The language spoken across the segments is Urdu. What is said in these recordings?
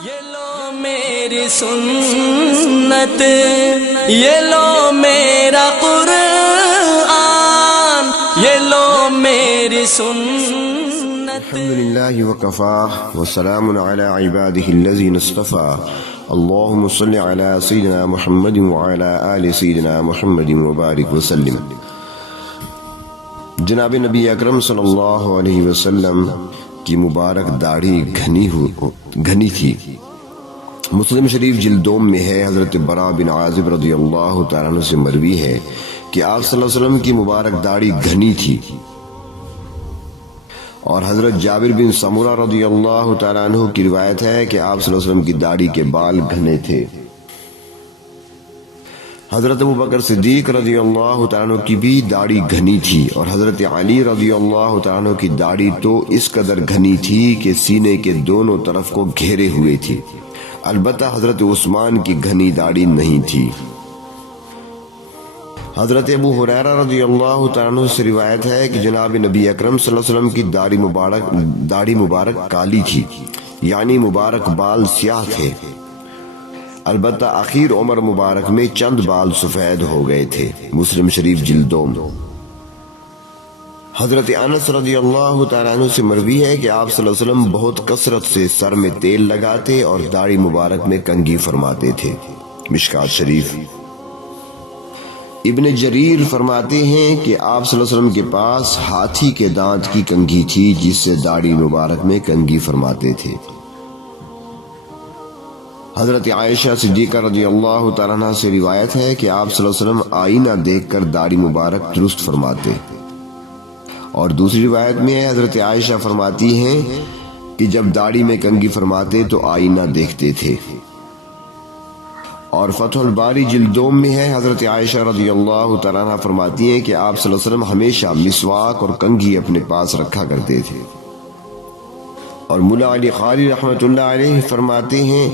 یہ لو میری سنت، یہ لو میرا قرآن، یہ لو میری سنت۔ الحمدللہ وکفا وسلام علی عباده الذین اصطفى، اللہم صل علی سیدنا محمد وعلی آل سیدنا محمد وبارک وسلم۔ جناب نبی اکرم صلی اللہ علیہ وسلم کی مبارک داڑھی گھنی تھی۔ مسلم شریف جلد 2 میں ہے، حضرت براء بن عازب رضی اللہ تعالیٰ عنہ سے مروی ہے کہ آپ صلی اللہ علیہ وسلم کی مبارک داڑھی گھنی تھی، اور حضرت جابر بن سمرہ رضی اللہ تعالیٰ عنہ کی روایت ہے کہ آپ صلی اللہ علیہ وسلم کی داڑھی کے بال گھنے تھے۔ حضرت ابوبکر صدیق رضی اللہ تعالیٰ عنہ کی بھی داڑھی گھنی تھی، اور حضرت علی رضی اللہ تعالیٰ عنہ کی داڑھی تو اس قدر گھنی تھی کہ سینے کے دونوں طرف کو گھیرے ہوئے تھی۔ البتہ حضرت عثمان کی گھنی داڑھی نہیں تھی۔ حضرت ابو ہریرہ رضی اللہ تعالیٰ عنہ سے روایت ہے کہ جناب نبی اکرم صلی اللہ علیہ وسلم کی داڑھی مبارک کالی تھی، یعنی مبارک بال سیاہ تھے، البتہ آخر عمر مبارک میں چند بال سفید ہو گئے تھے۔ مسلم شریف جلد 2۔ حضرت انس رضی اللہ تعالیٰ عنہ سے مروی ہے کہ آپ صلی اللہ علیہ وسلم بہت کثرت سے سر میں تیل لگاتے اور داڑھی مبارک میں کنگھی فرماتے تھے۔ مشکات شریف۔ ابن جریر فرماتے ہیں کہ آپ صلی اللہ علیہ وسلم کے پاس ہاتھی کے دانت کی کنگھی تھی جس سے داڑھی مبارک میں کنگھی فرماتے تھے۔ حضرت عائشہ صدیقہ رضی اللہ تعالیٰ عنہ سے روایت ہے کہ آپ صلی اللہ علیہ وسلم آئینہ دیکھ کر داڑھی مبارک درست فرماتے، اور دوسری روایت میں ہے حضرت عائشہ فرماتی ہیں کہ جب داڑھی میں کنگھی فرماتے تو آئینہ دیکھتے تھے۔ اور فتح الباری جلد 2 میں ہے، حضرت عائشہ رضی اللہ تعالیٰ عنہ فرماتی ہیں کہ آپ صلی اللہ علیہ وسلم ہمیشہ مسواک اور کنگھی اپنے پاس رکھا کرتے تھے۔ اور ملا علی قاری رحمۃ اللہ علیہ فرماتے ہیں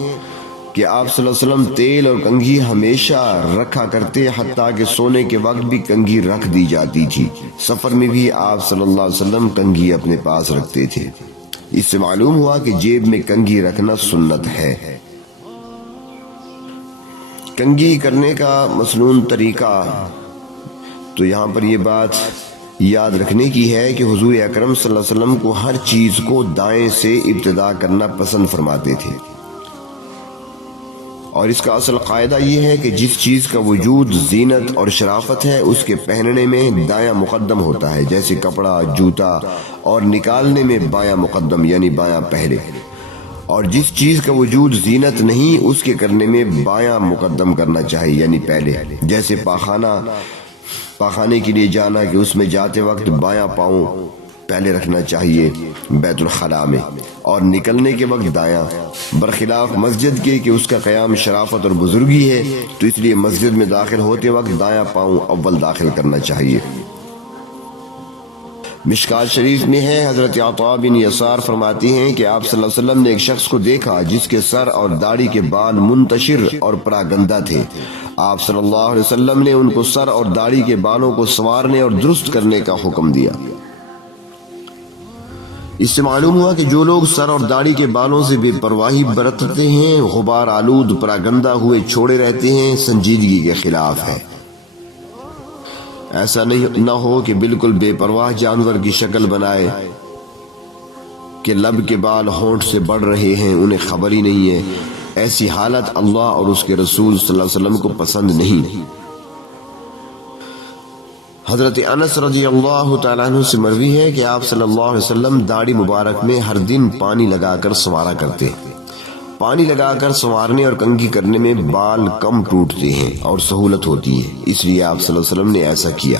کہ آپ صلی اللہ علیہ وسلم تیل اور کنگھی ہمیشہ رکھا کرتے، حتیٰ کہ سونے کے وقت بھی کنگھی رکھ دی جاتی تھی۔ سفر میں بھی آپ صلی اللہ علیہ وسلم کنگھی اپنے پاس رکھتے تھے۔ اس سے معلوم ہوا کہ جیب میں کنگھی رکھنا سنت ہے۔ کنگھی کرنے کا مسنون طریقہ، تو یہاں پر یہ بات یاد رکھنے کی ہے کہ حضور اکرم صلی اللہ علیہ وسلم کو ہر چیز کو دائیں سے ابتدا کرنا پسند فرماتے تھے، اور اس کا اصل قاعدہ یہ ہے کہ جس چیز کا وجود زینت اور شرافت ہے اس کے پہننے میں دایاں مقدم ہوتا ہے، جیسے کپڑا، جوتا، اور نکالنے میں بایاں مقدم یعنی بایاں پہلے، اور جس چیز کا وجود زینت نہیں اس کے کرنے میں بایاں مقدم کرنا چاہیے یعنی پہلے، جیسے پاخانے کے لیے جانا کہ اس میں جاتے وقت بایاں پاؤں پہلے رکھنا چاہیے بیت الخلاء میں، اور نکلنے کے وقت دایاں، برخلاف مسجد کے کہ اس کا قیام شرافت اور بزرگی ہے، تو اس لیے مسجد میں داخل ہوتے وقت دایاں پاؤں اول داخل کرنا چاہیے۔ مشکات شریف میں ہے، حضرت عطاء بن یسار فرماتی ہیں کہ آپ صلی اللہ علیہ وسلم نے ایک شخص کو دیکھا جس کے سر اور داڑھی کے بال منتشر اور پراگندہ تھے۔ آپ صلی اللہ علیہ وسلم نے ان کو سر اور داڑھی کے بالوں کو سنوارنے اور درست کرنے کا حکم دیا۔ اس سے معلوم ہوا کہ جو لوگ سر اور داڑھی کے بالوں سے بے پرواہی برتتے ہیں، غبار آلود پراگندہ ہوئے چھوڑے رہتے ہیں، سنجیدگی کے خلاف ہے۔ ایسا نہ ہو کہ بالکل بے پرواہ جانور کی شکل بنائے کہ لب کے بال ہونٹ سے بڑھ رہے ہیں، انہیں خبر ہی نہیں ہے۔ ایسی حالت اللہ اور اس کے رسول صلی اللہ علیہ وسلم کو پسند نہیں۔ حضرت انس رضی اللہ تعالیٰ عنہ سے مروی ہے کہ آپ صلی اللہ علیہ وسلم داڑھی مبارک میں ہر دن پانی لگا کر سنوارا کرتے۔ پانی لگا کر سنوارنے اور کنگھی کرنے میں بال کم ٹوٹتے ہیں اور سہولت ہوتی ہے، اس لیے آپ صلی اللہ علیہ وسلم نے ایسا کیا۔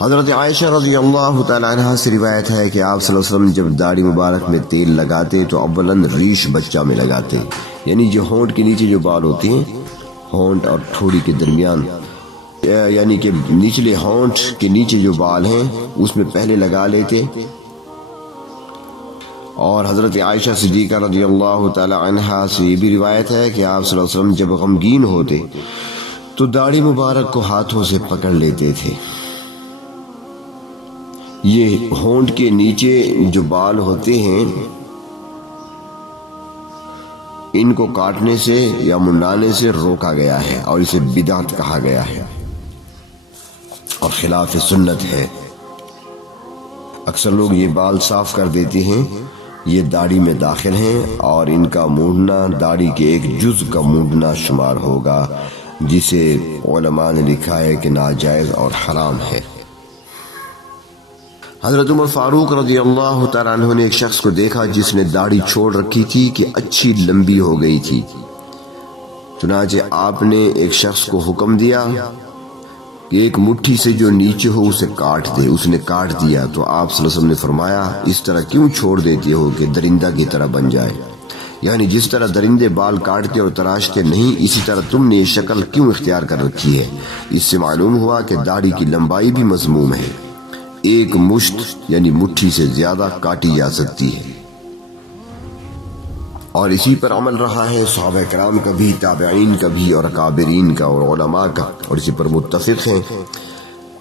حضرت عائشہ رضی اللہ تعالیٰ عنہ سے روایت ہے کہ آپ صلی اللہ علیہ وسلم جب داڑھی مبارک میں تیل لگاتے تو اولاً ریش بچہ میں لگاتے، یعنی جو ہونٹ کے نیچے جو بال ہوتے ہیں، ہونٹ اور ٹھوڑی کے درمیان، یعنی کہ نچلے ہونٹ کے نیچے جو بال ہیں اس میں پہلے لگا لیتے۔ اور حضرت عائشہ صدیقہ رضی اللہ تعالی عنہا سے یہ بھی روایت ہے کہ آپ صلی اللہ علیہ وسلم جب غمگین ہوتے تو داڑھی مبارک کو ہاتھوں سے پکڑ لیتے تھے۔ یہ ہونٹ کے نیچے جو بال ہوتے ہیں ان کو کاٹنے سے یا منڈانے سے روکا گیا ہے اور اسے بدعت کہا گیا ہے اور خلاف سنت ہے۔ اکثر لوگ یہ بال صاف کر دیتے ہیں، یہ داڑھی میں داخل ہیں اور ان کا مونڈنا داڑھی کے ایک جز کا مونڈنا شمار ہوگا، جسے علماء نے لکھا ہے کہ ناجائز اور حرام ہے۔ حضرت عمر فاروق رضی اللہ تعالیٰ عنہ نے ایک شخص کو دیکھا جس نے داڑھی چھوڑ رکھی تھی کہ اچھی لمبی ہو گئی تھی۔ چنانچہ آپ نے ایک شخص کو حکم دیا کہ ایک مٹھی سے جو نیچے ہو اسے کاٹ دے۔ اس نے کاٹ دیا تو آپ صلی اللہ علیہ وسلم نے فرمایا، اس طرح کیوں چھوڑ دیتے ہو کہ درندہ کی طرح بن جائے؟ یعنی جس طرح درندے بال کاٹتے اور تراشتے نہیں، اسی طرح تم نے یہ شکل کیوں اختیار کر رکھی ہے؟ اس سے معلوم ہوا کہ داڑھی کی لمبائی بھی مذموم ہے، ایک مشت یعنی مٹھی سے زیادہ کاٹی جا سکتی ہے، اور اسی پر عمل رہا ہے صحابہ کرام کا بھی، تابعین کا بھی اور اکابرین کا اور علماء کا، اور اسی پر متفق ہیں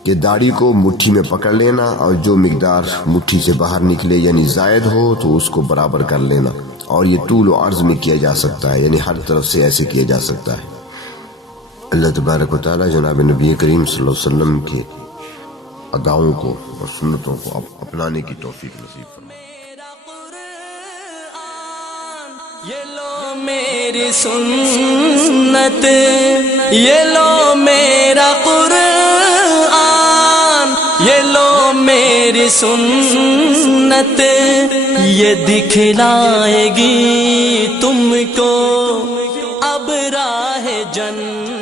کہ داڑھی کو مٹھی میں پکڑ لینا اور جو مقدار مٹھی سے باہر نکلے یعنی زائد ہو تو اس کو برابر کر لینا، اور یہ طول و عرض میں کیا جا سکتا ہے، یعنی ہر طرف سے ایسے کیا جا سکتا ہے۔ اللہ تبارک و تعالی جناب نبی کریم صلی اللہ علیہ وسلم کے اداؤں کو اور سنتوں کو اپنانے کی توفیق نصیب فرمائے۔ یہ لو میری سنت، یہ لو میرا قرآن، یہ لو میری سنت، یہ دکھلائے گی تم کو اب راہ جنت۔